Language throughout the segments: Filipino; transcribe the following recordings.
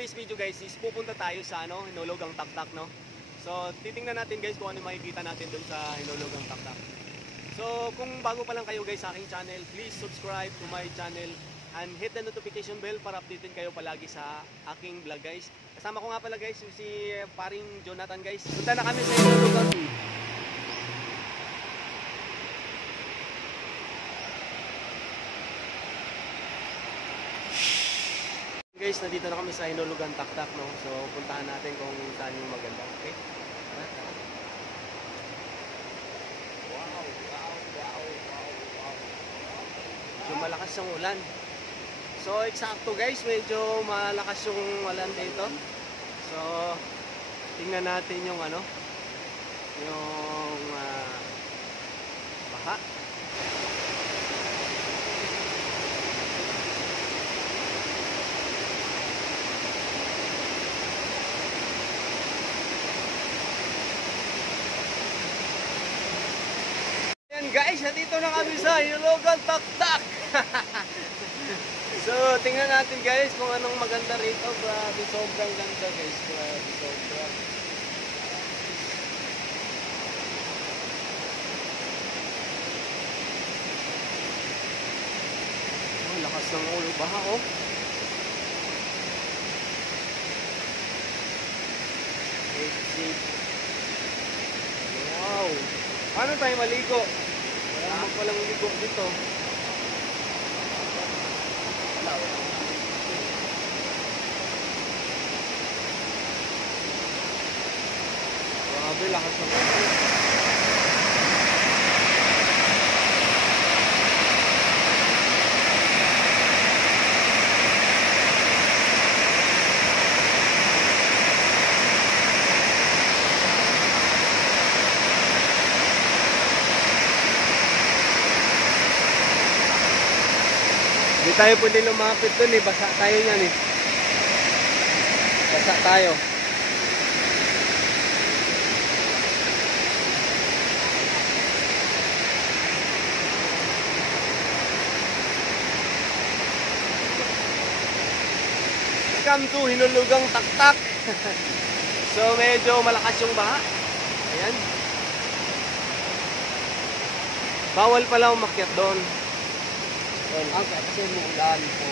today's video guys is pupunta tayo sa Hinulugang Taktak, no? So titingnan natin guys kung ano makikita natin dun sa Hinulugang Taktak. So kung bago pa lang kayo guys sa aking channel, please subscribe to my channel and hit the notification bell para updated kayo palagi sa aking vlog guys. Kasama ko nga pala guys si paring Jonathan guys. Punta na kami sa Hinulugang. Guys, nandito na kami sa Hinulugang Taktak, no? So, puntahan natin kung saan yung maganda. Okay? Tara, tara. Wow, wow, wow, wow, wow. So, malakas yung ulan. So, eksakto guys, medyo malakas yung ulan dito. So, tingnan natin yung yung baha. Guys, nandito na kami sa Hinulugang Taktak. So, tingnan natin guys kung anong maganda rito. Grabe, sobrang ganda guys. Grabe, sobrang. Oh, lakas ng ulo baha, oh. Wow. Paano tayo maligo? Wala mo palang ligo dito. Grabe, lakas ng ulan. Hindi tayo pwede lumapit dun eh, basa tayo niyan eh. Basa tayo. Welcome to Hinulugang Taktak. So medyo malakas yung baha. Ayan. Bawal pala umakyat doon. Ang kasi umuulan po.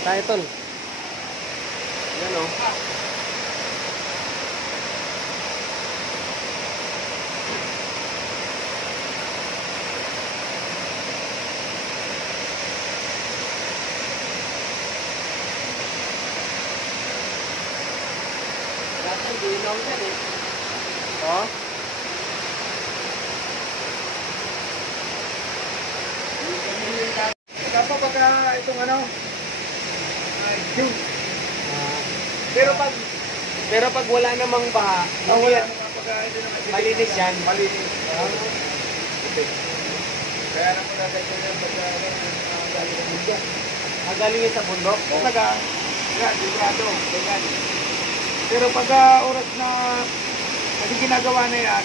Tayo tol. Yan o. Dati dilaw yan eh. O. Dapat pagka itong June. Pero pag wala namang baha, malinis yan. Malinis. Kaya naman nagagawin yan pagka galing ng mundo. Magaling yan sa bundok. Sigurado. Pero pagka oras na kasi ginagawa na yan,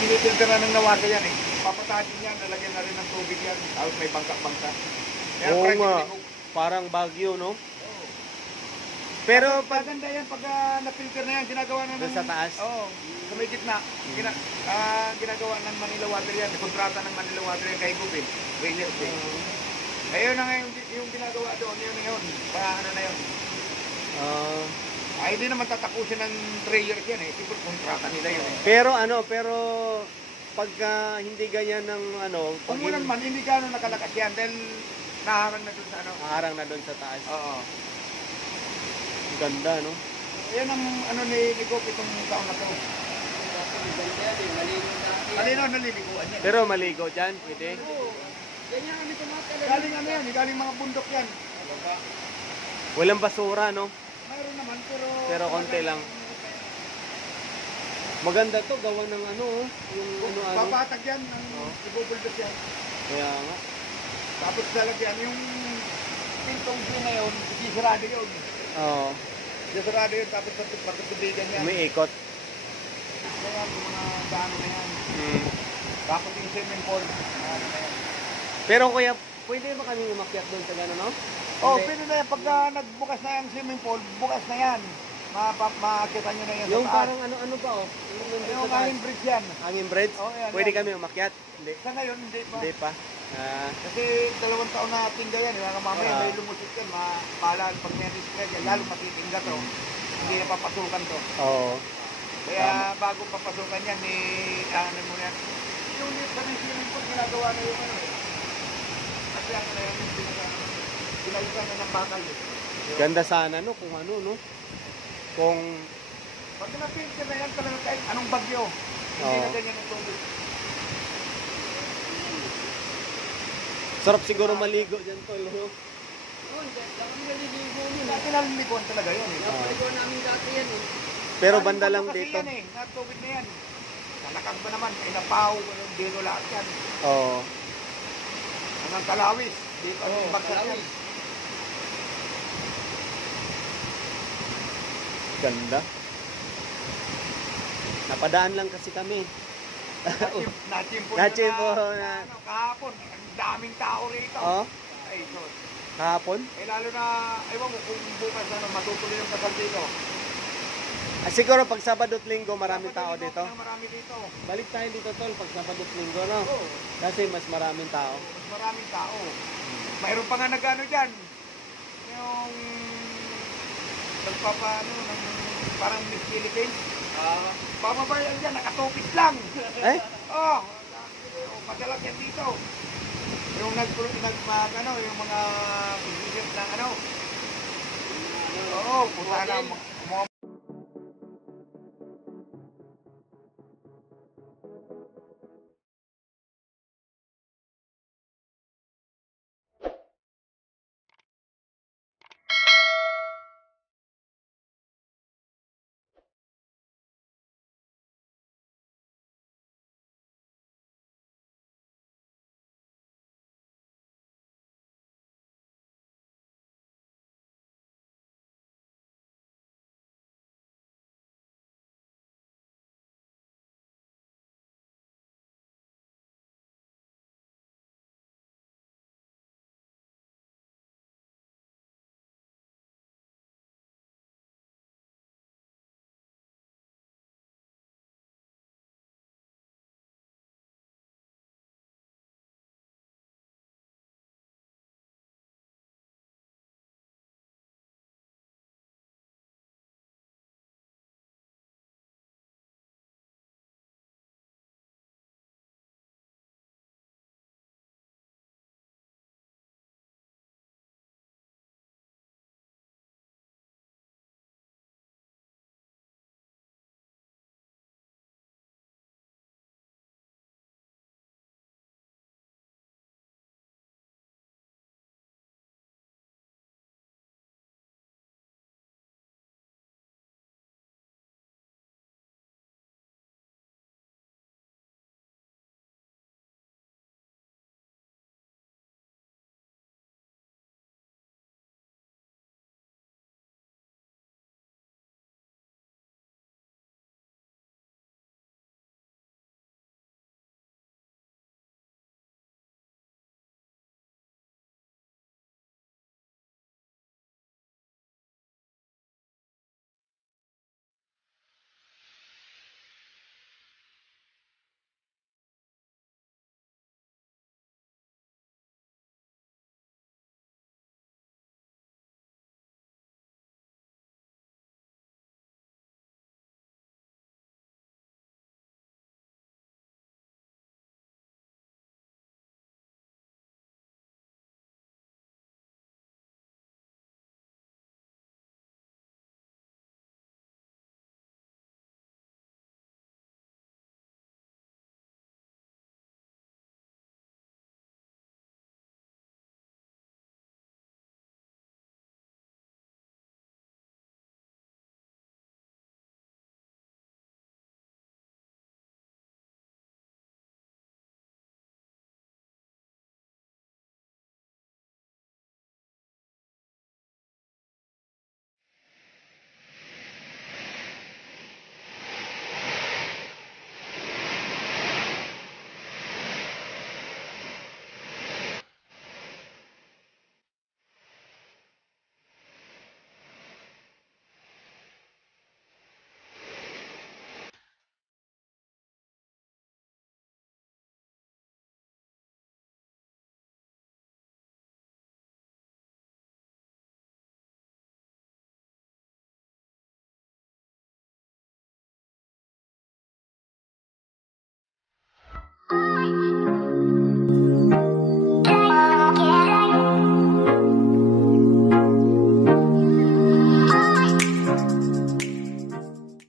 binipilter na ng nawaga yan eh. Papatasin yan, nalagyan na rin ng tubig yan. Tapos may bangka-bangka. Oo nga, parang Baguio, no? Pero pag maganda yan pag na-filter na yan, ginagawa na ng... sa taas? Oo, sa may gitna. Ginagawa ng Manila Water yan, kontrata ng Manila Water yan kay Gupin. Ayun na nga yung ginagawa doon, yun na yun. Ano na yun. Ay, hindi naman tatapusin ng Rayers yan eh. Siyempre, kontrata nila yun eh. pero pagka hindi ganyan ng ano, Kung ulan man, hindi gano'n nakalakas yan dahil naharang na dun sa ano. harang na doon sa taas. Oo. Ang ganda, no? Yan ang ano ni Gopi itong taon na to. Malino, naliliguan yan. Pero maligo dyan, pwede. Galing ano yan, galing mga bundok yan. Walang basura, no? Mayroon naman, Pero konti lang. Maganda to, gawa ng ano, oh. Yung ano-ano. Papatag yan, ibubuldos yan. Kaya nga. Tapos lalagyan yung pintong view na yun, sisirado yun. Oo. Sisirado yun, tapos patutubigan yan. Umiikot. Kaya yung mga daan na yan. Mm. Tapos yung swimming pool. Ano na yan. Pero kuya, pwede ba kami umakyat doon sa gano'n, no? Oh, Hindi. pwede na yan. Pagka nagbukas na yung swimming pool, bukas na yan. Makakita nyo na yan Yung sa taas. parang ano-ano pa, oh. Yung hanging bridge yan. Hanging bridge? Oh, yan, Pwede yan. kami umakyat? Hindi. Sa ngayon, hindi pa. Hindi pa. Kasi 2 taon na tingga yan. Mga mamaya Ah. may lumusik yan. Mahala pag may risk yan, lalo matitingga to. Hindi na papasukan to. Oo. Kaya bago papasukan yan, ano mo yan. Yung sa may swimming pool, ginagawa na yung ano eh. Kasi ano na yan, pinalitan na ng bakal eh. Ganda sana, no? Kung ano, no? Kung... Pag na-filter na yan talaga kahit anong bagyo, hindi na ganyan ang tubig. Sarap siguro maligo dyan, tol, no? Dati naliliguan talaga yun eh. Pero banda lang Kasi dito. yan eh, natubig na yan. Kalakag ba naman, ay napaw, dito lahat yan. Oo. Hanggang Kalawis, dito ang bagsak yan. Ganda. Napadaan lang kasi kami. Nachimpo Nachimpo na. Ano, kahapon, ang daming tao rito. Oo. Ay, sos. Kahapon. Lalo na, ewan ko kung bukas ano, matutuloy yung kasal dito. Siguro pag Sabado at Linggo, maraming tao dito. Marami dito. Balik tayo dito, tol, pag Sabado at Linggo, no? Oo. Kasi mas maraming tao. Mas maraming tao. Mayroon pa nga nag-ano dyan. Yung nagpapaano ng parang Miss Philippines. Pamabayan dyan, nakatopis lang. Eh? Oh, madalas yan dito. Yung ano, yung mga positions ng ano. Oo, puta na.